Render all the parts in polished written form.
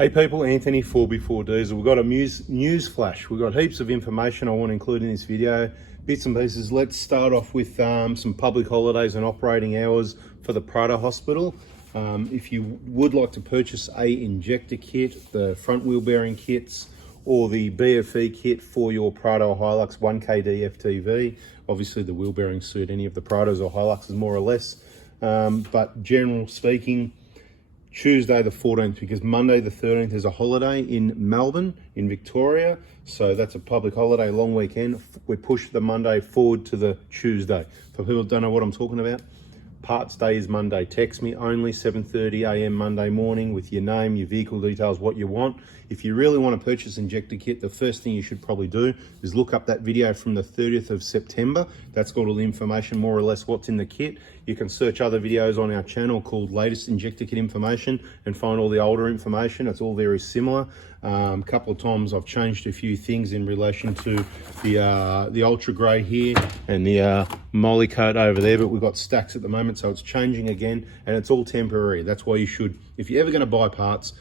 Hey people, Anthony 4B4Ds. We've got a news flash. We've got heaps of information I want to include in this video, bits and pieces. Let's start off with some public holidays and operating hours for the Prado Hospital. If you would like to purchase a injector kit, the front wheel bearing kits, or the BFE kit for your Prado Hilux 1KD FTV, obviously the wheel bearings suit any of the Prados or Hiluxes more or less, but general speaking, Tuesday the 14th, because Monday the 13th is a holiday in Melbourne, in Victoria. So that's a public holiday, long weekend. We push the Monday forward to the Tuesday. For people who don't know what I'm talking about, parts day is Monday. Text me only 7:30 a.m. Monday morning with your name, your vehicle details, what you want. If you really want to purchase injector kit, the first thing you should probably do is look up that video from the 30th of September. That's got all the information, more or less, what's in the kit. You can search other videos on our channel called Latest Injector Kit Information and find all the older information. It's all very similar. A couple of times I've changed a few things in relation to the ultra grey here and the molly coat over there, but we've got stacks at the moment, so it's changing again, and it's all temporary. That's why you should, if you're ever going to buy parts,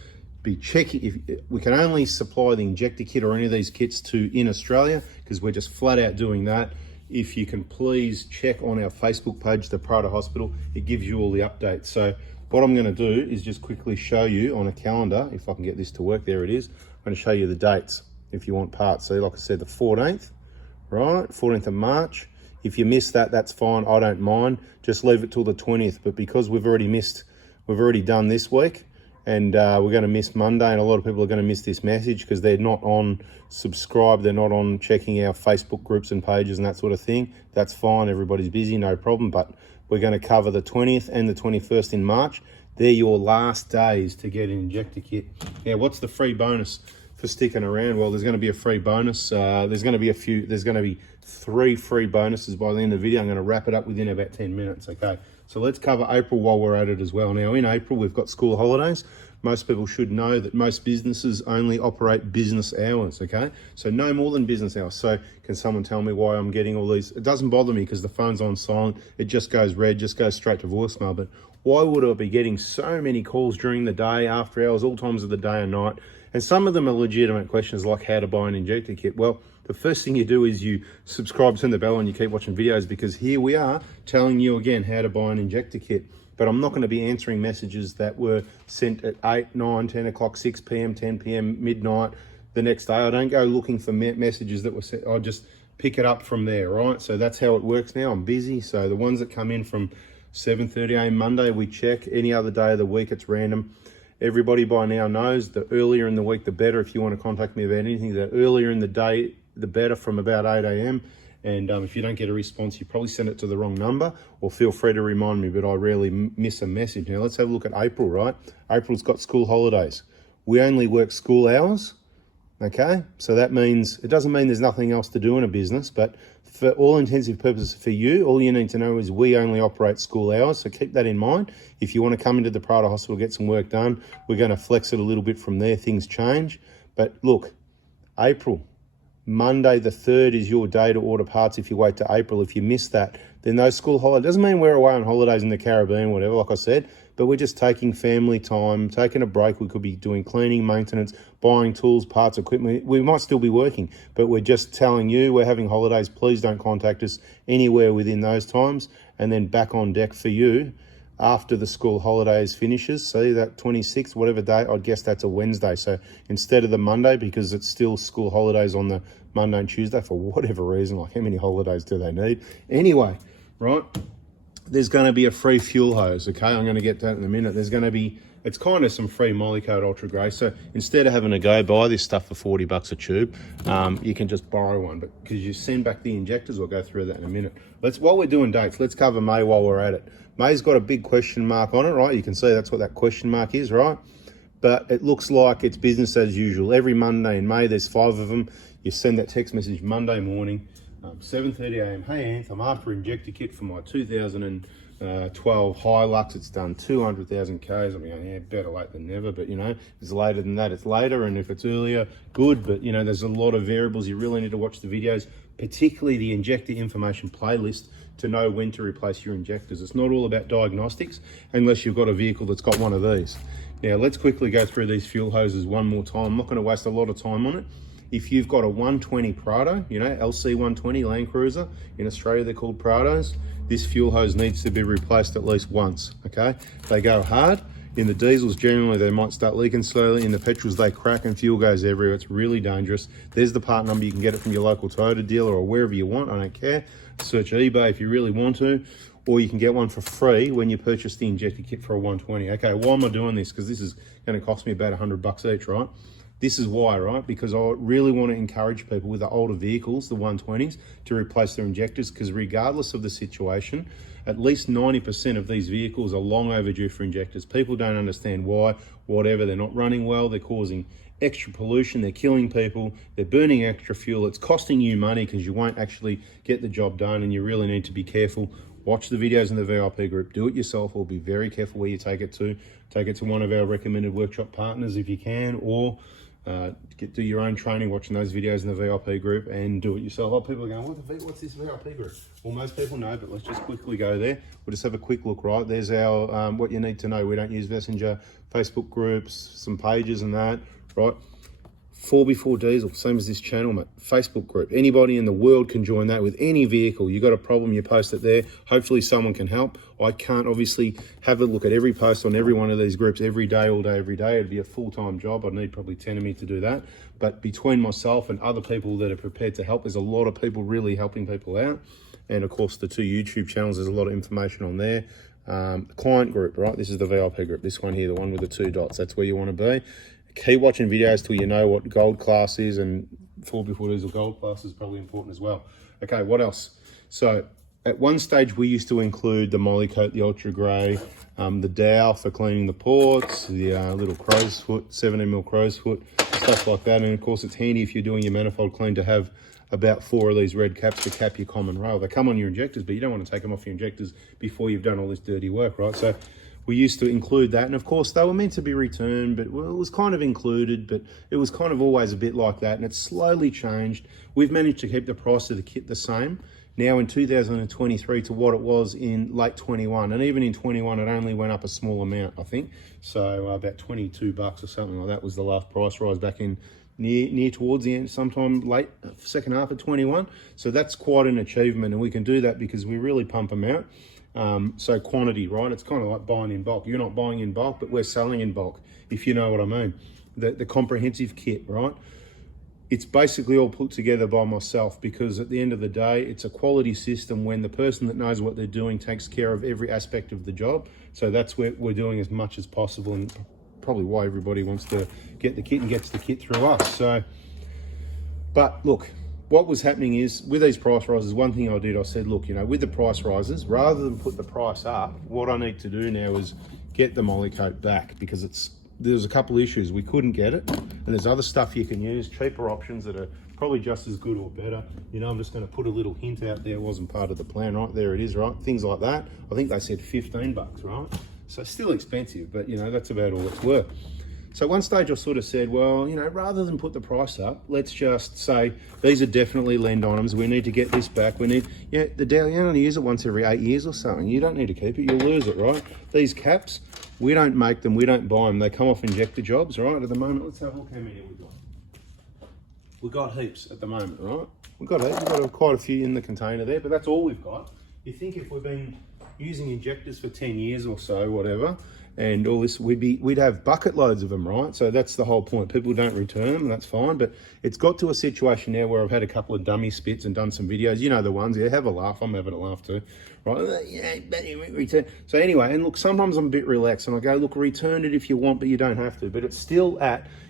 be checking. If we can only supply the injector kit or any of these kits in Australia, because we're just flat out doing that. If you can please check on our Facebook page, the Prado Hospital, it gives you all the updates. So what I'm going to do is just quickly show you on a calendar, if I can get this to work. There it is. I'm going to show you the dates if you want parts. So like I said, the 14th, right? 14th of March. If you miss that, that's fine. I don't mind. Just leave it till the 20th. But because we've already done this week, and we're going to miss Monday, and a lot of people are going to miss this message because they're not on subscribe, they're not on checking our Facebook groups and pages and that sort of thing. That's fine, everybody's busy, no problem, but we're going to cover the 20th and the 21st in March. They're your last days to get an injector kit. Now, what's the free bonus for sticking around? Well, there's going to be a free bonus. There's going to be 3 free bonuses by the end of the video. I'm going to wrap it up within about 10 minutes, okay? So let's cover April while we're at it as well. Now, in April, we've got school holidays. Most people should know that most businesses only operate business hours, okay? So no more than business hours. So can someone tell me why I'm getting all these? It doesn't bother me because the phone's on silent. It just goes red, just goes straight to voicemail. But why would I be getting so many calls during the day, after hours, all times of the day and night? And some of them are legitimate questions like how to buy an injector kit. Well, the first thing you do is you subscribe, turn the bell, and you keep watching videos, because here we are telling you again how to buy an injector kit. But I'm not going to be answering messages that were sent at 8, 9, 10 o'clock, 6 p.m., 10 p.m., midnight the next day. I don't go looking for messages that were sent. I just pick it up from there, right? So that's how it works now. I'm busy. So the ones that come in from 7:30 a.m. Monday, we check. Any other day of the week, it's random. Everybody by now knows the earlier in the week, the better. If you want to contact me about anything, the earlier in the day, the better, from about 8 a.m. And if you don't get a response, you probably send it to the wrong number, or feel free to remind me, but I rarely miss a message. Now let's have a look at April, right? April's got school holidays. We only work school hours, okay? So that means, it doesn't mean there's nothing else to do in a business, but for all intensive purposes for you, all you need to know is we only operate school hours. So keep that in mind. If you want to come into the Prado Hospital, get some work done, we're going to flex it a little bit from there. Things change. But look, April, Monday the 3rd is your day to order parts if you wait to April. If you miss that, then those school holidays, doesn't mean we're away on holidays in the Caribbean, whatever, like I said, but we're just taking family time, taking a break. We could be doing cleaning, maintenance, buying tools, parts, equipment. We might still be working, but we're just telling you we're having holidays. Please don't contact us anywhere within those times. And then back on deck for you after the school holidays finishes. See, that 26th, whatever day, I'd guess that's a Wednesday. So instead of the Monday, because it's still school holidays on the Monday and Tuesday for whatever reason, like how many holidays do they need? Anyway, right, there's going to be a free fuel hose, okay? I'm going to get that in a minute. There's going to be, it's kind of some free Molly Coat Ultra Grey. So instead of having to go buy this stuff for 40 bucks a tube, you can just borrow one. But because you send back the injectors, we'll go through that in a minute. While we're doing dates, let's cover May while we're at it. May's got a big question mark on it, right? You can see that's what that question mark is, right? But it looks like it's business as usual. Every Monday in May, there's 5 of them. You send that text message Monday morning, 7:30 a.m. Hey, Anth, I'm after injector kit for my 2012 Hilux. It's done 200,000 Ks. I mean, yeah, better late than never, but you know, if it's later than that, it's later. And if it's earlier, good. But you know, there's a lot of variables. You really need to watch the videos, particularly the injector information playlist, to know when to replace your injectors. It's not all about diagnostics unless you've got a vehicle that's got one of these. Now let's quickly go through these fuel hoses one more time. I'm not going to waste a lot of time on it. If you've got a 120 Prado, you know, LC 120 Land Cruiser, in Australia they're called Prados, this fuel hose needs to be replaced at least once, okay? They go hard. In the diesels, generally, they might start leaking slowly. In the petrols, they crack and fuel goes everywhere. It's really dangerous. There's the part number. You can get it from your local Toyota dealer or wherever you want. I don't care. Search eBay if you really want to, or you can get one for free when you purchase the injector kit for a 120. Okay, why am I doing this? Because this is going to cost me about $100 each, right? This is why, right? Because I really want to encourage people with the older vehicles, the 120s, to replace their injectors, because regardless of the situation, at least 90% of these vehicles are long overdue for injectors. People don't understand why, whatever. They're not running well. They're causing extra pollution. They're killing people. They're burning extra fuel. It's costing you money because you won't actually get the job done, and you really need to be careful. Watch the videos in the VIP group. Do it yourself, or be very careful where you take it to. Take it to one of our recommended workshop partners if you can, or do your own training watching those videos in the VIP group, and do it yourself. A lot of people are going, what's this VIP group? Well, most people know, but let's just quickly go there. We'll just have a quick look, right? There's our what you need to know. We don't use Messenger, Facebook groups, some pages and that, right? 4x4 diesel, same as this channel, mate. Facebook group. Anybody in the world can join that with any vehicle. You got a problem, you post it there. Hopefully someone can help. I can't obviously have a look at every post on every one of these groups every day, all day, every day. It'd be a full-time job. I'd need probably 10 of me to do that. But between myself and other people that are prepared to help, there's a lot of people really helping people out. And of course, the 2 YouTube channels, there's a lot of information on there. Client group, right? This is the VIP group. This one here, the one with the 2 dots. That's where you want to be. Keep watching videos till you know what gold class is, and 4x4 diesel gold class is probably important as well. Okay, what else? So at one stage we used to include the molly coat, the ultra grey, the dowel for cleaning the ports, the little crow's foot, 17mm crow's foot, stuff like that. And of course it's handy if you're doing your manifold clean to have about 4 of these red caps to cap your common rail. They come on your injectors, but you don't want to take them off your injectors before you've done all this dirty work, right? So we used to include that, and of course they were meant to be returned, but well, it was kind of included, but it was kind of always a bit like that, and it's slowly changed. We've managed to keep the price of the kit the same now in 2023 to what it was in late 21, and even in 21 it only went up a small amount, I think. So about $22 or something like that was the last price rise back in near towards the end, sometime late second half of 21. So that's quite an achievement, and we can do that because we really pump them out. So quantity, right? It's kind of like buying in bulk. You're not buying in bulk, but we're selling in bulk, if you know what I mean. The comprehensive kit, right? It's basically all put together by myself, because at the end of the day, it's a quality system when the person that knows what they're doing takes care of every aspect of the job. So that's where we're doing as much as possible, and probably why everybody wants to get the kit and gets the kit through us. So, but look, what was happening is with these price rises, one thing I did, I said, look, you know, with the price rises, rather than put the price up, what I need to do now is get the molly coat back, because there's a couple of issues. We couldn't get it, and there's other stuff you can use, cheaper options that are probably just as good or better. You know, I'm just going to put a little hint out there. It wasn't part of the plan, right? There it is, right? Things like that. I think they said $15, right? So still expensive, but you know, that's about all it's worth. So at one stage I sort of said, well, you know, rather than put the price up, let's just say these are definitely Lend items. We need to get this back. We need, yeah, the dowel, you only use it once every 8 years or something. You don't need to keep it, you'll lose it, right? These caps, we don't make them, we don't buy them. They come off injector jobs, right? At the moment, let's have a look how many we've got. We've got heaps at the moment, right? We've got quite a few in the container there, but that's all we've got. You think if we've been using injectors for 10 years or so, whatever, and all this, we'd have bucket loads of them, right? So that's the whole point. People don't return them, and that's fine. But it's got to a situation now where I've had a couple of dummy spits and done some videos. You know the ones, yeah, have a laugh. I'm having a laugh too, right? Yeah, return. So anyway, and look, sometimes I'm a bit relaxed and I go, look, return it if you want, but you don't have to. But it's still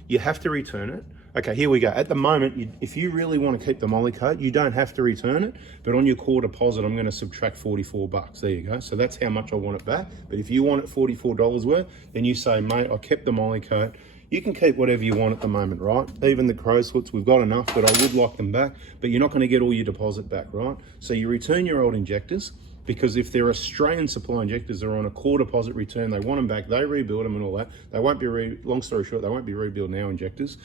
you have to return it. Okay, here we go. At the moment, if you really want to keep the molly coat, you don't have to return it, but on your core deposit, I'm going to subtract $44. There you go. So that's how much I want it back. But if you want it $44 worth, then you say, mate, I kept the molly coat. You can keep whatever you want at the moment, right? Even the crow's foots, we've got enough, but I would like them back, but you're not going to get all your deposit back, right? So you return your old injectors, because if they're Australian supply injectors, they're on a core deposit return, they want them back, they rebuild them and all that. They won't be, long story short, they won't be rebuilt now injectors.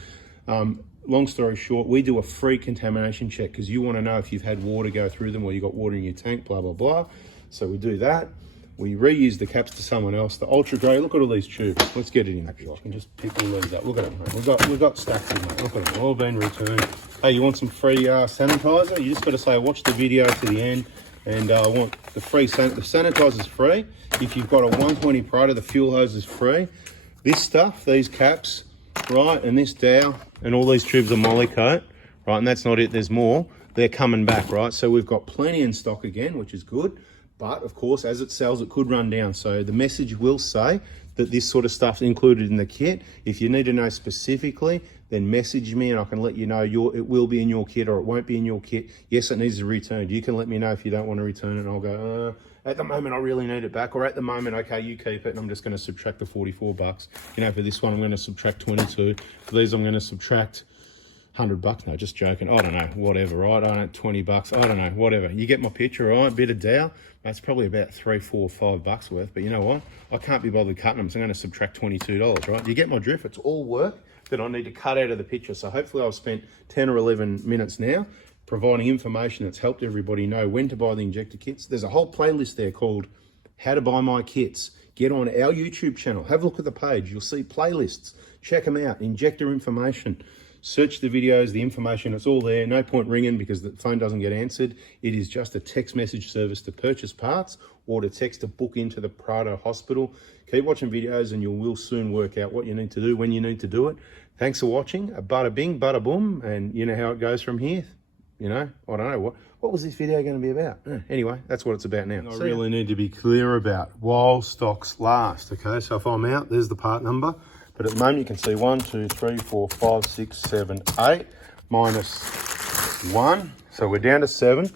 Long story short, we do a free contamination check, because you want to know if you've had water go through them or you got water in your tank, blah, blah, blah. So we do that. We reuse the caps to someone else. The ultra grey, look at all these tubes. Let's get it in. Actually, I can just pick all these up. Look at them, mate. We've got stacks in there. Look at them, all been returned. Hey, you want some free sanitizer? You just got to say, watch the video to the end, and I want the free the sanitizer's free. If you've got a 120 Prado, the fuel hose is free. This stuff, these caps, right, and this dowel, and all these tubes of Molykote, right, and that's not it. There's more. They're coming back, right? So we've got plenty in stock again, which is good. But of course, as it sells, it could run down. So the message will say that this sort of stuff's included in the kit. If you need to know specifically, then message me and I can let you know it will be in your kit or it won't be in your kit. Yes, it needs to be returned. You can let me know if you don't want to return it, and I'll go, at the moment, I really need it back. Or at the moment, okay, you keep it, and I'm just going to subtract the 44 bucks. You know, for this one, I'm going to subtract 22. For these, I'm going to subtract 100 bucks. No, just joking. I don't know, whatever, right? I don't know, 20 bucks. I don't know, whatever. You get my picture, right? Bit of dowel. That's probably about 3, 4, 5 bucks worth. But you know what? I can't be bothered cutting them, so I'm going to subtract $22, right? You get my drift. It's all work that I need to cut out of the picture. So hopefully I've spent 10 or 11 minutes now providing information that's helped everybody know when to buy the injector kits. There's a whole playlist there called How to Buy My Kits. Get on our YouTube channel. Have a look at the page. You'll see playlists. Check them out. Injector information. Search the videos, the information, it's all there. No point ringing because the phone doesn't get answered. It is just a text message service to purchase parts or to text to book into the Prado hospital. Keep watching videos and you will soon work out what you need to do when you need to do it. Thanks for watching. A bada bing, bada boom, and you know how it goes from here. You know, I don't know, what was this video going to be about? Anyway, that's what it's about now. I really need to be clear about while stocks last, okay? So if I'm out, there's the part number. But at the moment you can see 1, 2, 3, 4, 5, 6, 7, 8 minus 1. So we're down to 7,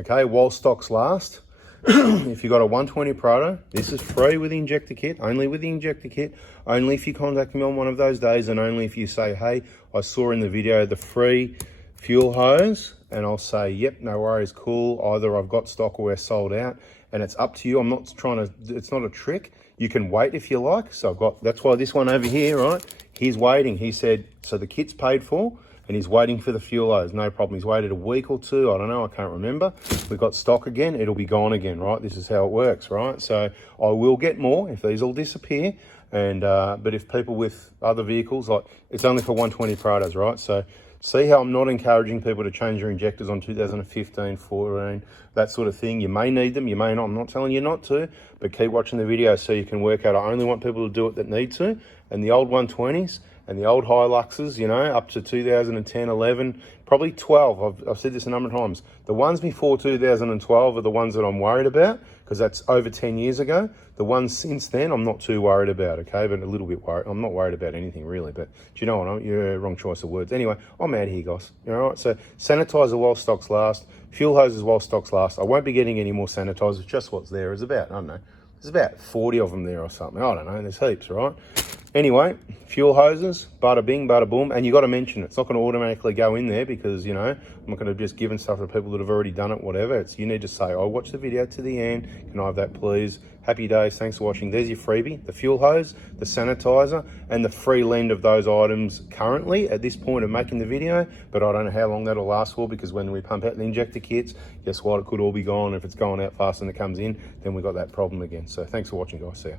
okay, while stocks last. If you've got a 120 Prado, this is free with the injector kit, only with the injector kit, only if you contact me on one of those days, and only if you say, hey, I saw in the video the free fuel hose, and I'll say, yep, no worries, cool. Either I've got stock or we're sold out, and it's up to you. I'm not trying to, it's not a trick. You can wait if you like. So I've got, that's why this one over here, right? He's waiting. He said, so the kit's paid for and he's waiting for the fuel hose. No problem. He's waited a week or two. I don't know. I can't remember. We've got stock again. It'll be gone again, right? This is how it works, right? So I will get more if these all disappear. And, but if people with other vehicles, like it's only for 120 Prados, right? So see how I'm not encouraging people to change their injectors on 2015, 14, that sort of thing. You may need them, you may not. I'm not telling you not to, but keep watching the video so you can work out. I only want people to do it that need to. And the old 120s and the old Hiluxes, you know, up to 2010, 11, probably 12. I've said this a number of times. The ones before 2012 are the ones that I'm worried about because that's over 10 years ago. The ones since then, I'm not too worried about, okay? But a little bit worried. I'm not worried about anything really, but do you know what? You're wrong choice of words. Anyway, I'm out here, guys. You know, right? So sanitizer while stocks last, fuel hoses while stocks last. I won't be getting any more sanitizers, just what's there is about, I don't know. There's about 40 of them there or something. I don't know, there's heaps, right? Anyway, fuel hoses, bada bing, bada boom, and you got to mention it. It's not going to automatically go in there because, you know, I'm not going to just give stuff to people that have already done it, whatever. It's you need to say, oh, watch the video to the end. Can I have that, please? Happy days. Thanks for watching. There's your freebie, the fuel hose, the sanitizer, and the free lend of those items currently at this point of making the video. But I don't know how long that'll last for because when we pump out the injector kits, guess what? It could all be gone. If it's going out faster than it comes in, then we've got that problem again. So thanks for watching, guys. See ya.